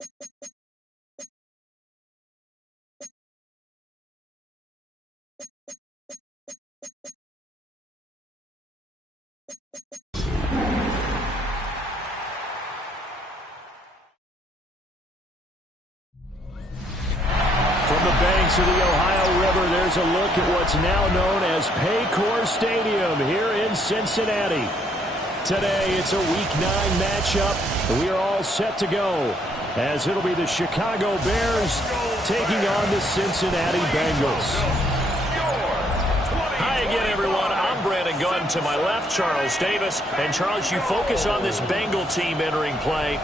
From the banks of the Ohio River, there's a look at what's now known as Paycor Stadium here in Cincinnati. Today, it's a Week 9 matchup, and we are all set to go, as it'll be the Chicago Bears taking on the Cincinnati Bengals. Hi again, everyone. I'm Brandon Gunn. To my left, Charles Davis. And, Charles, you focus on this Bengal team entering play.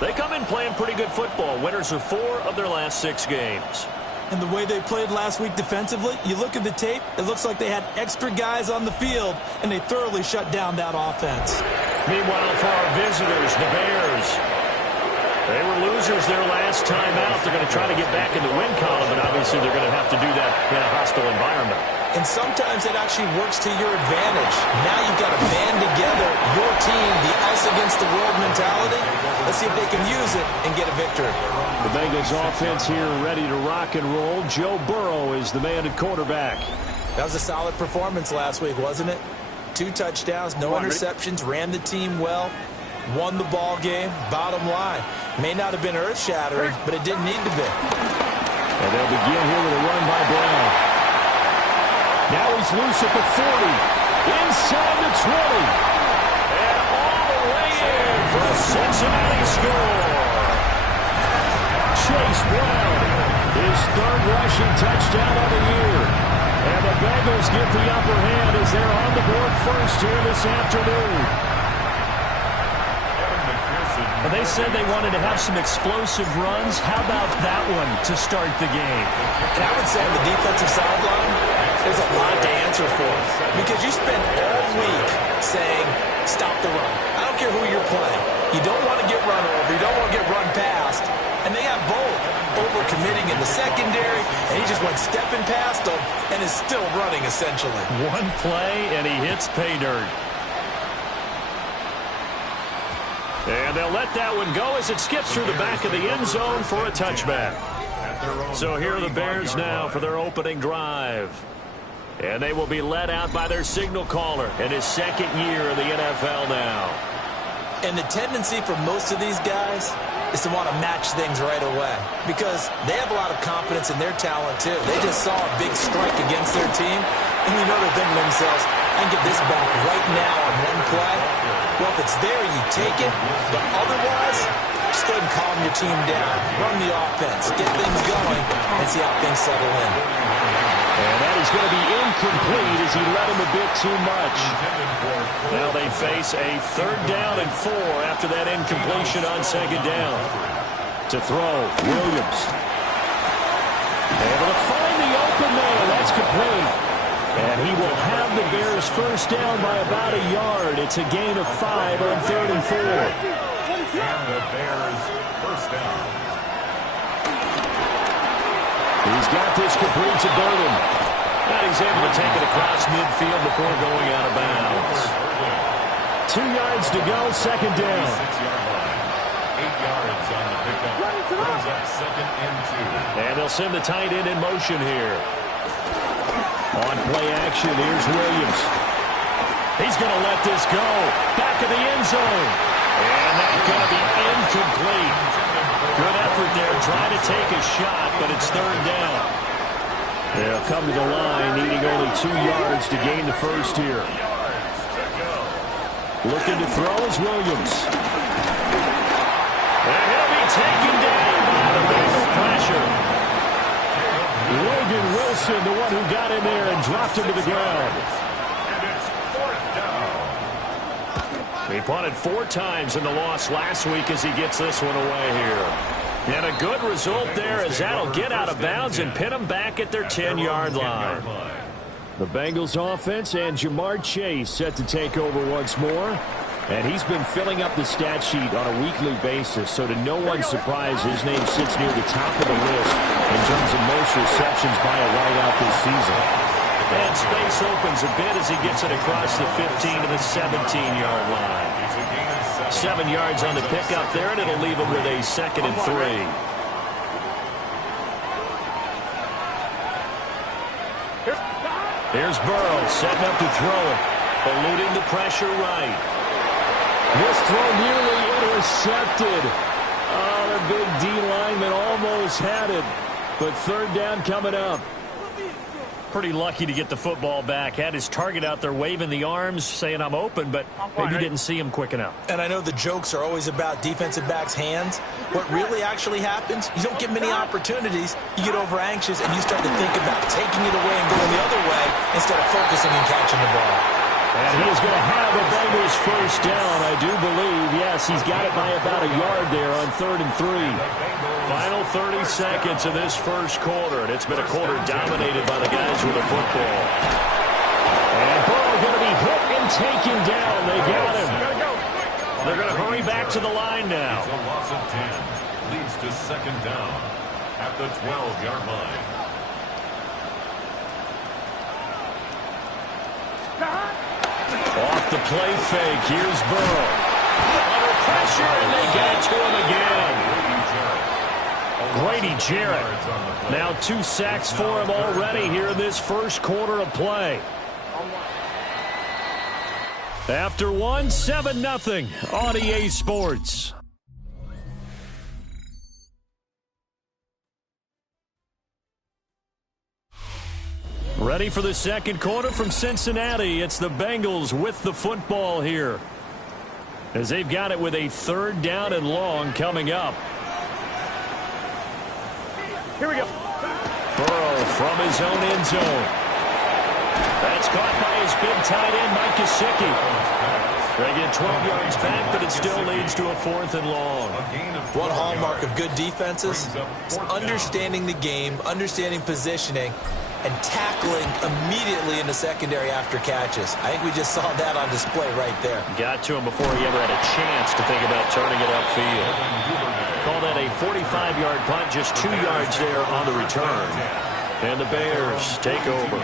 They come in playing pretty good football. Winners of 4 of their last 6 games. And the way they played last week defensively, you look at the tape, it looks like they had extra guys on the field, and they thoroughly shut down that offense. Meanwhile, for our visitors, the Bears, they were losers their last time out. They're going to try to get back in the win column, but obviously they're going to have to do that in a hostile environment. And sometimes it actually works to your advantage. Now you've got to band together your team, the us against the world mentality. Let's see if they can use it and get a victory. The Bengals offense here ready to rock and roll. Joe Burrow is the man at quarterback. That was a solid performance last week, wasn't it? 2 touchdowns, no interceptions, ran the team well, won the ball game. Bottom line, may not have been earth-shattering, but it didn't need to be. And they'll begin here with a run by Brown. Now he's loose at the 40, inside the 20. And all the way in for a Cincinnati score. Chase Brown, his 3rd rushing touchdown of the year. And the Bengals get the upper hand as they're on the board first here this afternoon. And they said they wanted to have some explosive runs. How about that one to start the game? And I would say on the defensive sideline, there's a lot to answer for. Because you spend all week saying, stop the run. I don't care who you're playing. You don't want to get run over. You don't want to get run past. And they have both. Over-committing in the secondary, and he just went stepping past them and is still running, essentially. One play, and he hits pay dirt. And they'll let that one go as it skips through the back of the end zone for a touchback. So here are the Bears now for their opening drive. And they will be led out by their signal caller in his 2nd year in the NFL now. And the tendency for most of these guys is to want to match things right away because they have a lot of confidence in their talent, too. They just saw a big strike against their team, and you know they're thinking to themselves, I can get this back right now on one play. Well, if it's there, you take it, but otherwise, just go ahead and calm your team down. Run the offense, get things going, and see how things settle in. And that is going to be incomplete as he led him a bit too much. Now they face a 3rd down and 4 after that incompletion on 2nd down. To throw, Williams. Able to find the open man. That's complete. And he will have the Bears first down by about a yard. It's a gain of 5 on 3rd and 4. And the Bears first down. He's got this complete to Burden. And he's able to take it across midfield before going out of bounds. 2 yards to go, 2nd down. 6-yard line. 8 yards on the pickup. Brings up 2nd and 2. And they'll send the tight end in motion here. On play action, here's Williams. He's going to let this go. Back of the end zone. And that's going to be incomplete. Good effort there, trying to take a shot, but it's 3rd down. They'll come to the line, needing only 2 yards to gain the first here. Looking to throw is Williams. And he'll be taken down by the Bengal pressure. Logan Wilson, the one who got in there and dropped him to the ground. And it's 4th down. He punted 4 times in the loss last week as he gets this one away here. And a good result there as that'll get out of bounds and pin them back at their 10-yard line. The Bengals offense and Jamar Chase set to take over once more. And he's been filling up the stat sheet on a weekly basis, so to no one's surprise, his name sits near the top of the list in terms of most receptions by a wideout this season. And space opens a bit as he gets it across the 15 to the 17-yard line. 7 yards on the pickup there, and it'll leave him with a 2nd and 3. Here's Burrow setting up to throw it. Eluding the pressure right. This throw nearly intercepted. Oh, the big D lineman almost had it. But 3rd down coming up. Pretty lucky to get the football back. Had his target out there waving the arms, saying I'm open, but maybe didn't see him quick enough. And I know the jokes are always about defensive backs' hands. What really actually happens, you don't get many opportunities. You get over anxious and you start to think about taking it away and going the other way instead of focusing and catching the ball. And he is going to have a Bengals 1st down, I do believe. Yes, he's got it by about a yard there on 3rd and 3. Final 30 seconds of this first quarter, and it's been a quarter dominated by the guys with the football. And Burrow going to be hit and taken down. They got him. They're going to hurry back to the line now. It's a loss of 10. Leads to 2nd down at the 12-yard line. Off the play fake, here's Burrow. Under pressure, and they got to him again. Grady Jarrett. Now 2 sacks for him already here in this first quarter of play. After 1, 7-0 on EA Sports. Ready for the second quarter from Cincinnati. It's the Bengals with the football here, as they've got it with a 3rd down and long coming up. Here we go. Burrow from his own end zone. That's caught by his big tight end, Mike Gesicki. They get 12 yards back, but it still leads to a 4th and long. One hallmark of good defenses is understanding the game, understanding positioning, and tackling immediately in the secondary after catches. I think we just saw that on display right there. Got to him before he ever had a chance to think about turning it upfield. Call that a 45-yard punt, just 2 yards there on the return. And the Bears take over.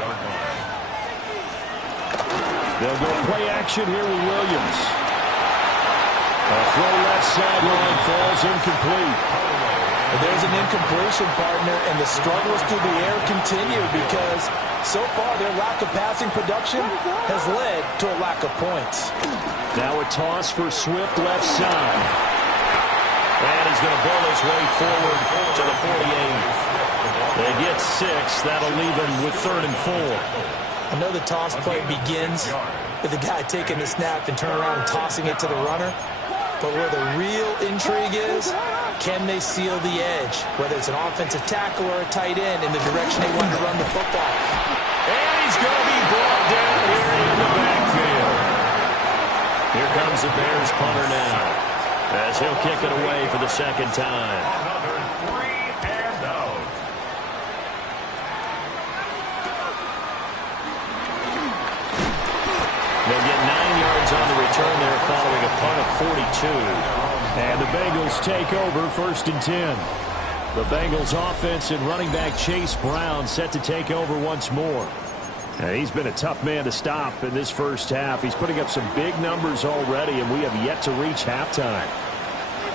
They'll go play action here with Williams. A throw left sideline falls incomplete. There's an incompletion, partner, and the struggles through the air continue because so far their lack of passing production has led to a lack of points. Now a toss for Swift left side. And he's going to bowl his way forward to the 48. They get 6. That'll leave him with 3rd and 4. I know the toss play begins with the guy taking the snap and turning around and tossing it to the runner. But where the real intrigue is, can they seal the edge, whether it's an offensive tackle or a tight end in the direction they want to run the football. And he's going to be brought down here in the backfield. Here comes the Bears punter now, as he'll kick it away for the 2nd time. Another 3 and out. They'll get 9 yards on the return there following a punt of 42. And the Bengals take over 1st and 10. The Bengals offense and running back Chase Brown set to take over once more. And he's been a tough man to stop in this first half. He's putting up some big numbers already, and we have yet to reach halftime.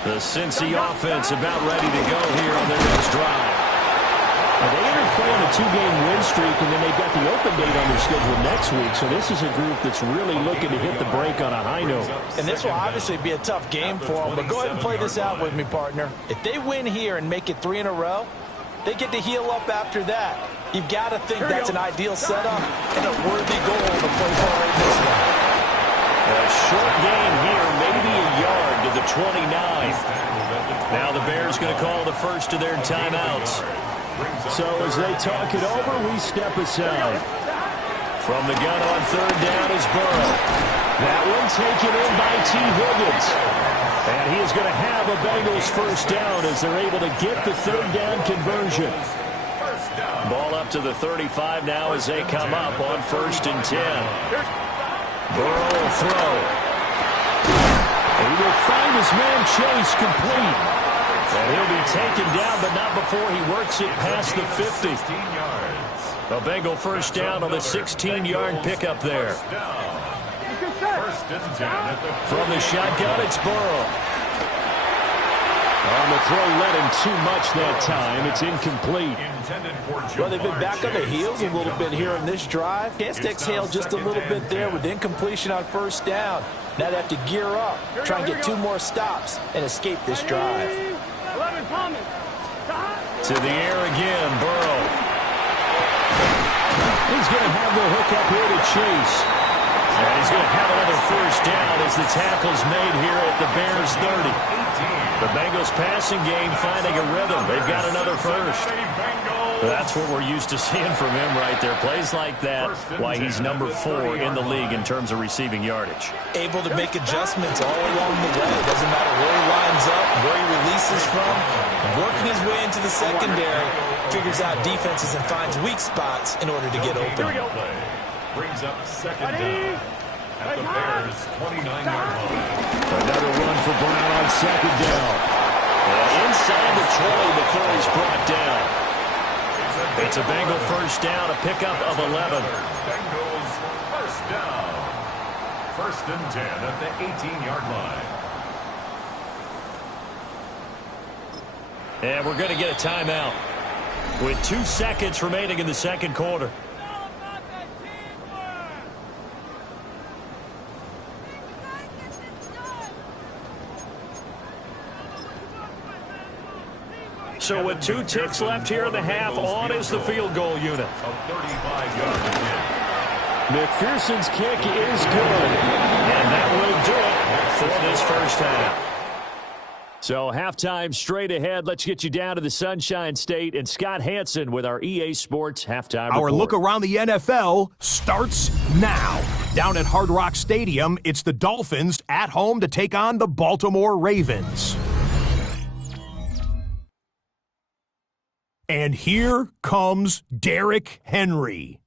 The Cincy offense about ready to go here on their next drive. Now, they entered play on a 2-game win streak, and then they've got the open date on their schedule next week. So this is a group that's really looking to hit the break on a high note. And this will obviously be a tough game for them, but go ahead and play this out with me, partner. If they win here and make it 3 in a row, they get to heal up after that. You've got to think that's an ideal setup and a worthy goal to play for in this one. A short gain here, maybe a yard to the 29. Now the Bears going to call the first of their timeouts. So as they talk it over, we step aside. From the gun on 3rd down is Burrow. That one taken in by T. Higgins. And he is going to have a Bengals 1st down as they're able to get the 3rd down conversion. Ball up to the 35 now as they come up on 1st and 10. Burrow will throw. He will find his man Chase complete. And he'll be taken down, but not before he works it past the 50. A Bengal 1st down on the 16-yard pickup there. First and 10 at the From the shotgun, it's Burrow. On the throw, led him too much that time. It's incomplete. Well, they've been back on their heels a little bit here on this drive. Chance to exhale just a little bit there with incompletion on first down. Now they have to gear up, try and get 2 more stops, and escape this drive. To the air again, Burrow. He's going to have the hook up here to Chase. And he's going to have another first down as the tackle's made here at the Bears 30. The Bengals passing game finding a rhythm. They've got another first. That's what we're used to seeing from him right there. Plays like that, why he's number 4 in the league in terms of receiving yardage. Able to make adjustments all along the way. Doesn't matter where he lines up, where he releases from. Working his way into the secondary, figures out defenses and finds weak spots in order to get open. Brings up second down at the Bears' 29-yard line. Another run for Brown on second down. And inside the 20 before he's brought down. It's a Bengal first down, a pickup of 11. Bengals first down. First and 10 at the 18-yard line. And we're going to get a timeout with 2 seconds remaining in the second quarter. So with 2 ticks left here in the half, on is the field goal unit. A 35-yard kick. McPherson's kick is good. And that will do it for this first half. So halftime straight ahead. Let's get you down to the Sunshine State and Scott Hansen with our EA Sports halftime report. Our look around the NFL starts now. Down at Hard Rock Stadium, it's the Dolphins at home to take on the Baltimore Ravens. And here comes Derrick Henry.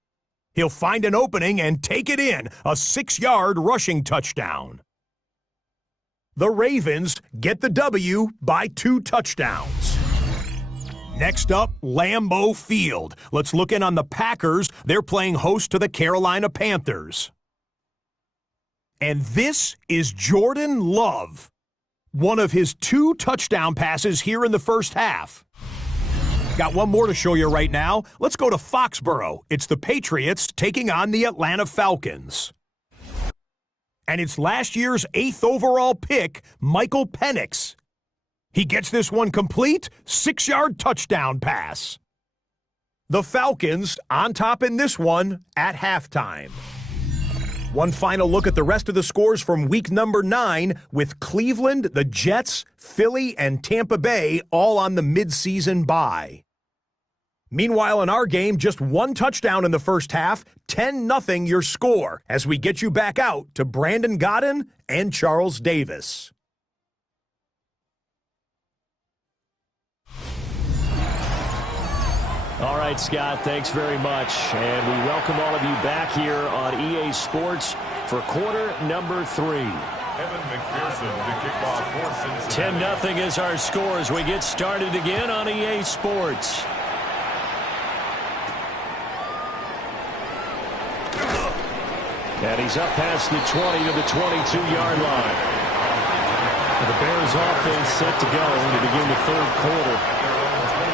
He'll find an opening and take it in, a 6-yard rushing touchdown. The Ravens get the W by 2 touchdowns. Next up, Lambeau Field. Let's look in on the Packers. They're playing host to the Carolina Panthers. And this is Jordan Love. One of his 2 touchdown passes here in the first half. Got one more to show you right now. Let's go to Foxborough. It's the Patriots taking on the Atlanta Falcons. And it's last year's 8th overall pick, Michael Penix. He gets this one complete, 6-yard touchdown pass. The Falcons on top in this one at halftime. One final look at the rest of the scores from week number 9 with Cleveland, the Jets, Philly, and Tampa Bay all on the midseason bye. Meanwhile, in our game, just 1 touchdown in the first half, 10-0 your score, as we get you back out to Brandon Godden and Charles Davis. All right, Scott, thanks very much. And we welcome all of you back here on EA Sports for quarter number 3. Evan McPherson to kick off for Cincinnati. 10-0 is our score as we get started again on EA Sports. And he's up past the 20 to the 22-yard line. The Bears offense set to go to begin the third quarter.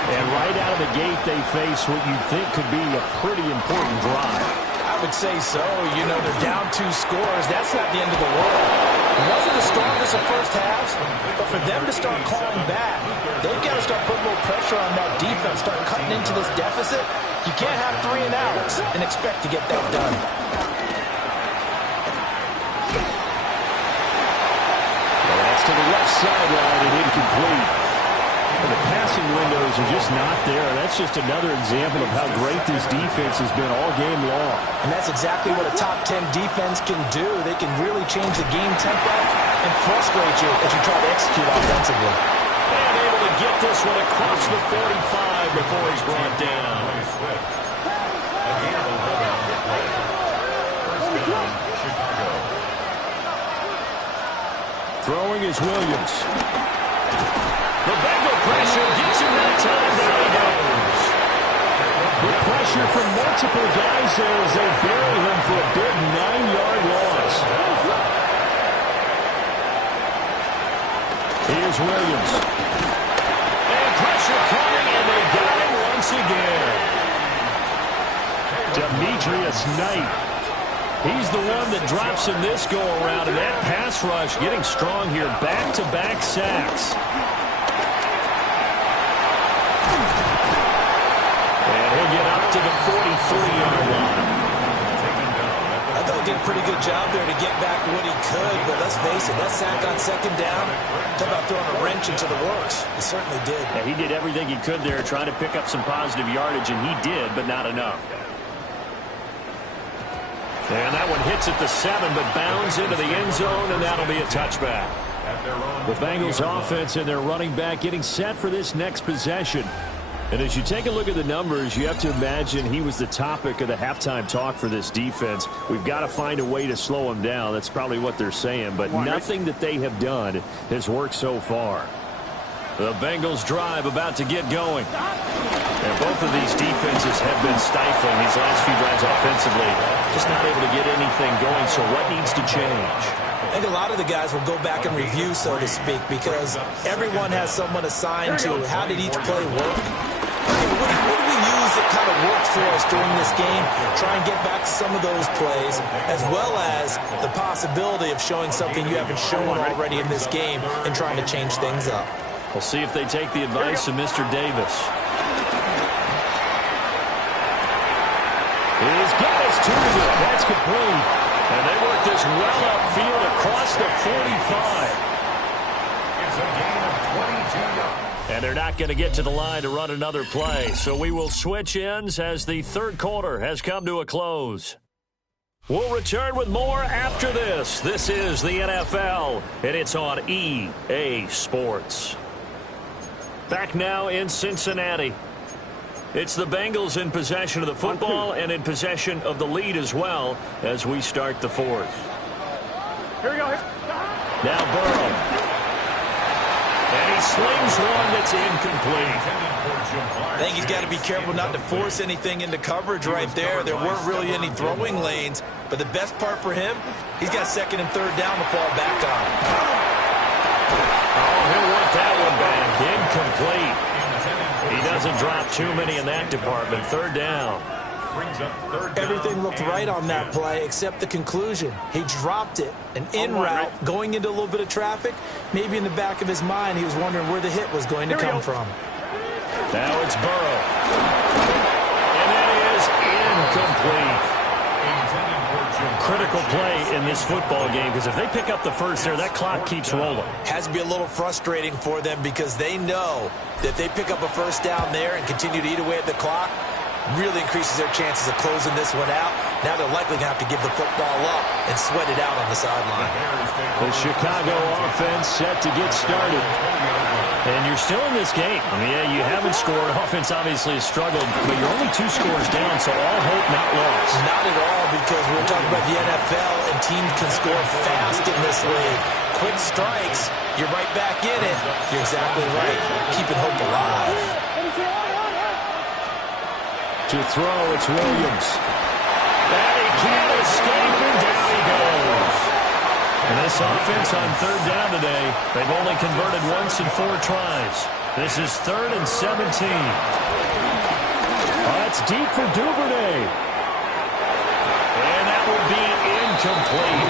And right out of the gate, they face what you think could be a pretty important drive. I would say so. You know, they're down 2 scores. That's not the end of the world. It wasn't the strongest of first halves, but for them to start calling back, they've got to start putting a little pressure on that defense, start cutting into this deficit. You can't have 3 and outs and expect to get that done. Well, that's to the left sideline and incomplete. And the passing windows are just not there. That's just another example of how great this defense has been all game long. And that's exactly what a top 10 defense can do. They can really change the game tempo and frustrate you as you try to execute offensively. And able to get this one across the 45 before he's brought down. Throwing is Williams. The Bengal pressure gets him that time. There he goes. The pressure from multiple guys there as they bury him for a big 9-yard loss. Here's Williams. And pressure coming, and they got him once again. Demetrius Knight. He's the one that drops in this go-around, and that pass rush getting strong here. Back-to-back sacks. And he'll get up to the 43-yard line. I thought he did a pretty good job there to get back what he could, but let's face it, that sack on second down, talk about throwing a wrench into the works. He certainly did. Yeah, he did everything he could there trying to pick up some positive yardage, and he did, but not enough. And that one hits at the 7, but bounds into the end zone, and that'll be a touchback. The Bengals offense and their running back getting set for this next possession. And as you take a look at the numbers, you have to imagine he was the topic of the halftime talk for this defense. We've got to find a way to slow him down. That's probably what they're saying, but nothing that they have done has worked so far. The Bengals drive about to get going. And both of these defenses have been stifling these last few drives offensively. Just not able to get anything going, so what needs to change? I think a lot of the guys will go back and review, so to speak, because everyone has someone assigned to how did each play work. Okay, what do we use that kind of worked for us during this game? Try and get back to some of those plays, as well as the possibility of showing something you haven't shown already in this game and trying to change things up. We'll see if they take the advice of Mr. Davis. He's got his target. That's complete. And they work this well upfield across the 45. It's a gain of 22 yards. And they're not going to get to the line to run another play. So we will switch ends as the third quarter has come to a close. We'll return with more after this. This is the NFL, and it's on EA Sports. Back now in Cincinnati. It's the Bengals in possession of the football and in possession of the lead as well as we start the fourth. Here we go. Now Burrow. And he slings one that's incomplete. I think he's got to be careful not to force anything into coverage right there. There weren't really any throwing lanes, but the best part for him, he's got second and third down to fall back on. Oh, he'll want that one back. Incomplete. He doesn't drop too many in that department. Third down. Everything looked right on that play except the conclusion. He dropped it. An in route going into a little bit of traffic. Maybe in the back of his mind he was wondering where the hit was going to come from. Now it's Burrow. And that is incomplete. Critical play in this football game because if they pick up the first there, that clock keeps rolling. Has to be a little frustrating for them because they know that they pick up a first down there and continue to eat away at the clock, really increases their chances of closing this one out. Now they're likely going to have to give the football up and sweat it out on the sideline. The Chicago offense set to get started. And you're still in this game. I mean, yeah, you haven't scored. Offense obviously has struggled, but you're only 2 scores down, so all hope not lost. Not at all, because we're talking about the NFL, and teams can score fast in this league. Quick strikes, you're right back in it. You're exactly right. Keeping hope alive. To throw, it's Williams. And he can't escape, and down he goes. And this offense on third down today, they've only converted once in 4 tries. This is 3rd and 17. That's deep for Duvernay. And that will be incomplete.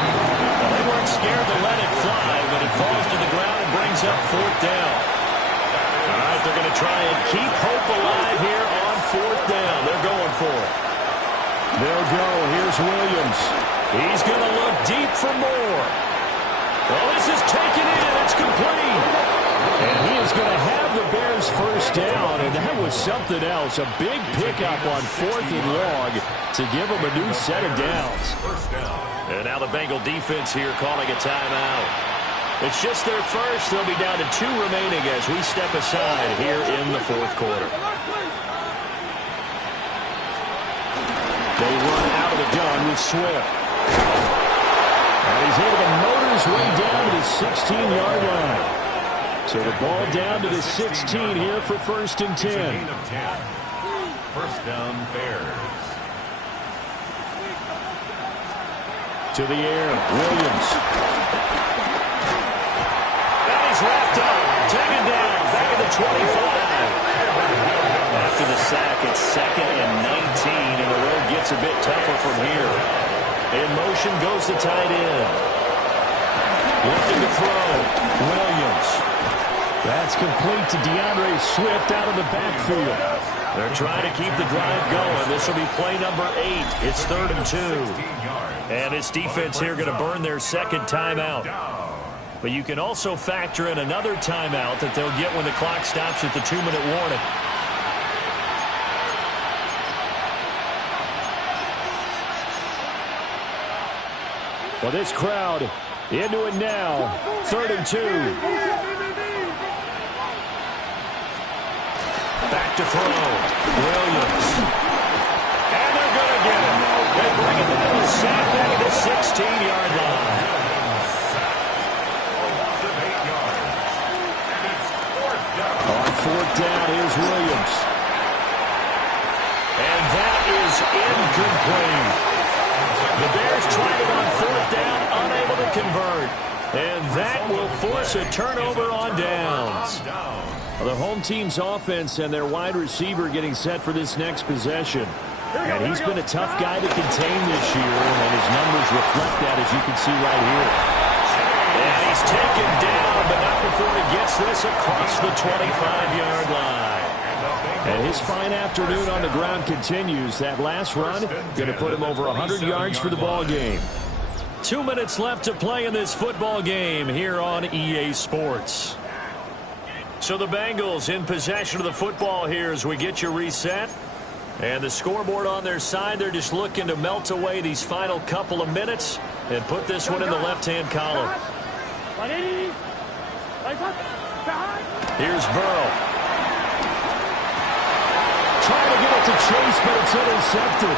Well, they weren't scared to let it fly, but it falls to the ground and brings up 4th down. All right, they're going to try and keep hope alive here on 4th down. They're going for it. They'll go. Here's Williams. He's going to look deep for more. Well, this is taken in. It's complete. And he is going to have the Bears first down, and that was something else. A big pickup on 4th and long to give them a new set of downs. And now the Bengal defense here calling a timeout. It's just their first. They'll be down to 2 remaining as we step aside here in the 4th quarter. They run out of the gun with Swift. And he's able to motor his way down to the 16-yard line. So the ball down to the 16 here for 1st and 10. First down, Bears. To the air, Williams. And he's wrapped tripped up, taken down, back at the 25. After the sack, it's 2nd and 19, and the road gets a bit tougher from here. In motion goes the tight end. Looking to throw, Williams. That's complete to DeAndre Swift out of the backfield. They're trying to keep the drive going. This will be play number 8. It's 3rd and 2. And this defense here going to burn their second timeout. But you can also factor in another timeout that they'll get when the clock stops at the 2-minute warning. Well, this crowd into it now. 3rd and 2. Back to throw. Williams. And they're going to get him. They bring it down to sack back at the 16-yard line. On 4th down, here's Williams. And that is incomplete. The Bears tried it on 4th down, unable to convert. And that will force a turnover on downs. The home team's offense and their wide receiver getting set for this next possession. And he's been a tough guy to contain this year, and his numbers reflect that, as you can see right here. And he's taken down, but not before he gets this across the 25-yard line. And his fine afternoon on the ground continues. That last run going to put him over 100 yards for the ball game. 2 minutes left to play in this football game here on EA Sports. So the Bengals in possession of the football here as we get you reset. And the scoreboard on their side, they're just looking to melt away these final couple of minutes and put this one in the left-hand column. Here's Burrow. Trying to get it to Chase, but it's intercepted.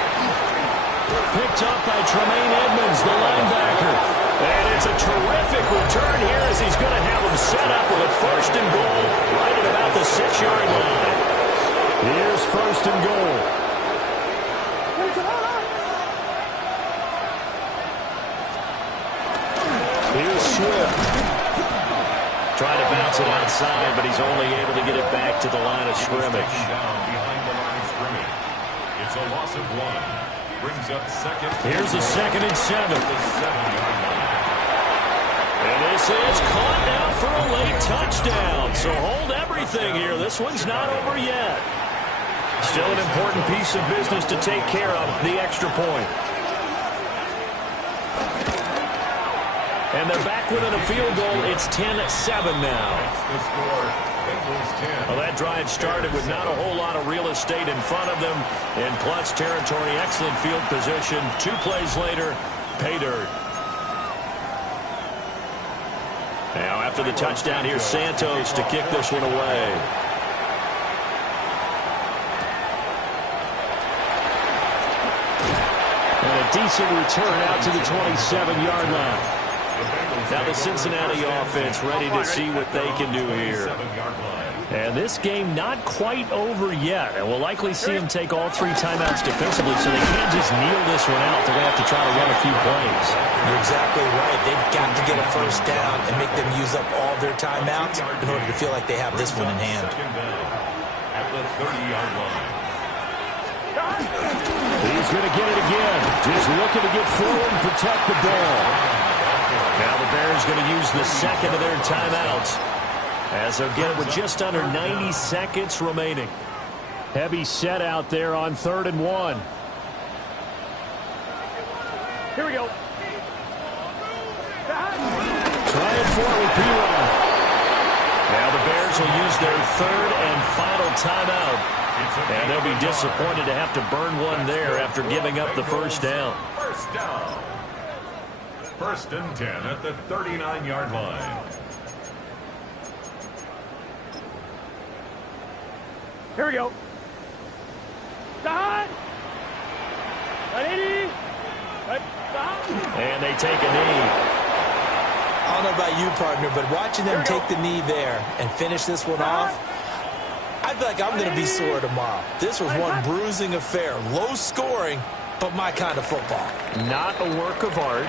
Picked up by Tremaine Edmonds, the linebacker. And it's a terrific return here as he's going to have him set up with a 1st and goal right at about the 6-yard line. Here's 1st and goal. Here's Swift. Trying to bounce it outside, but he's only able to get it back to the line of scrimmage. It's a loss of 1. Brings up 2nd. Here's a 2nd and 7. And this is caught now for a late touchdown. So hold everything here. This one's not over yet. Still an important piece of business to take care of, the extra point. And they're back within a field goal. It's 10-7 now. The score, Bengals 10. Well, that drive started with not a whole lot of real estate in front of them. In clutch territory, excellent field position. 2 plays later, pay dirt. Now, after the touchdown, here's Santos to kick this one away. And a decent return out to the 27-yard line. Now the Cincinnati offense ready to see what they can do here. And this game not quite over yet. And we'll likely see them take all 3 timeouts defensively, so they can't just kneel this one out. They're going to have to try to run a few plays. You're exactly right. They've got to get a 1st down and make them use up all their timeouts in order to feel like they have this one in hand. At the 30-yard line. He's going to get it again. Just looking to get forward and protect the ball. Now the Bears going to use the 2nd of their timeouts as they'll get it with just under 90 seconds remaining. Heavy set out there on 3rd and 1. Here we go. Trying for it with P-Rod. Now the Bears will use their 3rd and final timeout. And they'll be disappointed to have to burn one there after giving up the 1st down. 1st down. 1st and 10 at the 39-yard line. Here we go. Stop. And they take a knee. I don't know about you, partner, but watching them take the knee there and finish this one off, I feel like I'm going to be sore tomorrow. This was one bruising affair. Low scoring, but my kind of football. Not a work of art.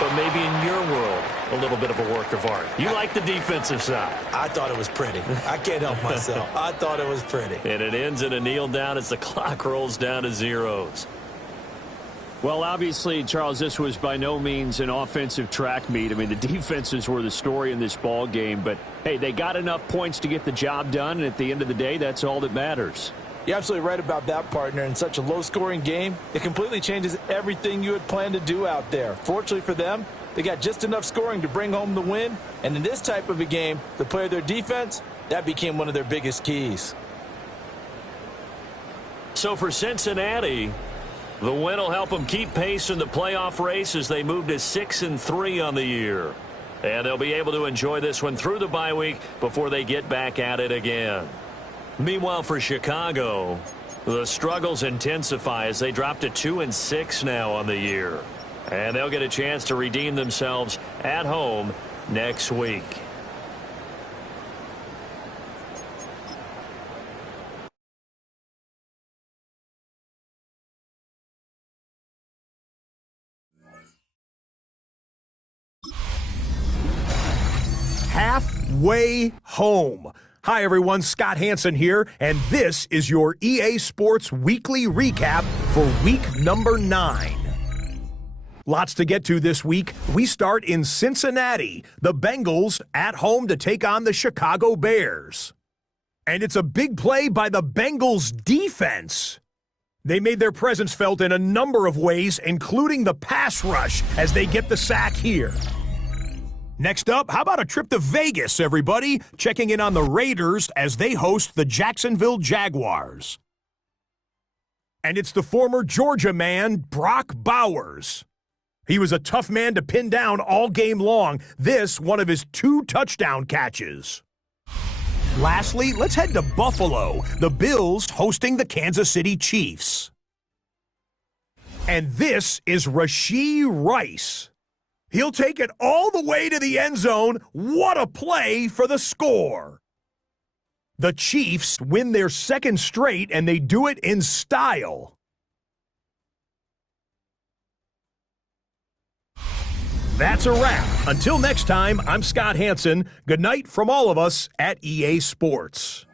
but maybe in your world, a little bit of a work of art. You like the defensive side. I thought it was pretty. I can't help myself. I thought it was pretty. And it ends in a kneel down as the clock rolls down to zeros. Well, obviously, Charles, this was by no means an offensive track meet. I mean, the defenses were the story in this ball game. But, hey, they got enough points to get the job done. And at the end of the day, that's all that matters. You're absolutely right about that, partner. In such a low-scoring game, it completely changes everything you had planned to do out there. Fortunately for them, they got just enough scoring to bring home the win. And in this type of a game, to play their defense, that became one of their biggest keys. So for Cincinnati, the win will help them keep pace in the playoff race as they move to 6-3 on the year. And they'll be able to enjoy this one through the bye week before they get back at it again. Meanwhile, for Chicago, the struggles intensify as they drop to 2-6 now on the year. And they'll get a chance to redeem themselves at home next week. Halfway home. Hi, everyone. Scott Hansen here, and this is your EA Sports Weekly Recap for week number 9. Lots to get to this week. We start in Cincinnati. The Bengals at home to take on the Chicago Bears. And it's a big play by the Bengals defense. They made their presence felt in a number of ways, including the pass rush as they get the sack here. Next up, how about a trip to Vegas, everybody? Checking in on the Raiders as they host the Jacksonville Jaguars. And it's the former Georgia man, Brock Bowers. He was a tough man to pin down all game long. This, one of his 2 touchdown catches. Lastly, let's head to Buffalo. The Bills hosting the Kansas City Chiefs. And this is Rashee Rice. He'll take it all the way to the end zone. What a play for the score. The Chiefs win their 2nd straight, and they do it in style. That's a wrap. Until next time, I'm Scott Hansen. Good night from all of us at EA Sports.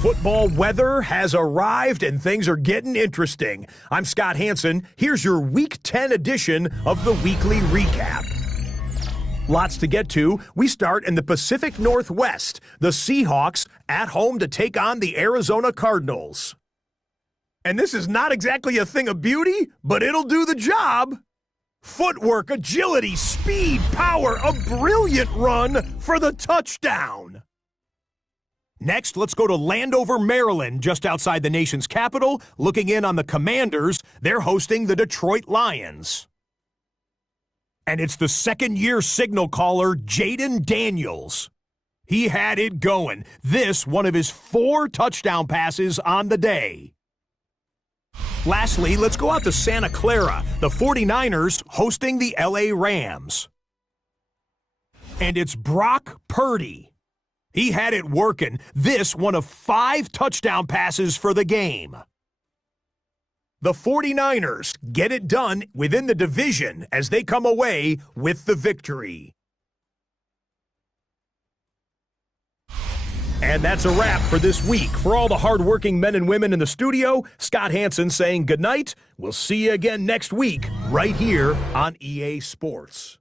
Football weather has arrived and things are getting interesting. I'm Scott Hansen. Here's your Week 10 edition of the Weekly Recap. Lots to get to. We start in the Pacific Northwest. The Seahawks at home to take on the Arizona Cardinals. And this is not exactly a thing of beauty, but it'll do the job. Footwork, agility, speed, power, a brilliant run for the touchdown. Next, let's go to Landover, Maryland, just outside the nation's capital. Looking in on the Commanders, they're hosting the Detroit Lions. And it's the second-year signal caller, Jaden Daniels. He had it going. This, one of his 4 touchdown passes on the day. Lastly, let's go out to Santa Clara. The 49ers hosting the LA Rams. And it's Brock Purdy. He had it working. This, one of 5 touchdown passes for the game. The 49ers get it done within the division as they come away with the victory. And that's a wrap for this week. For all the hardworking men and women in the studio, Scott Hansen saying goodnight. We'll see you again next week right here on EA Sports.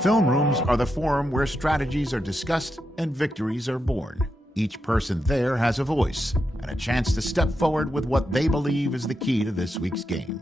Film rooms are the forum where strategies are discussed and victories are born. Each person there has a voice and a chance to step forward with what they believe is the key to this week's game.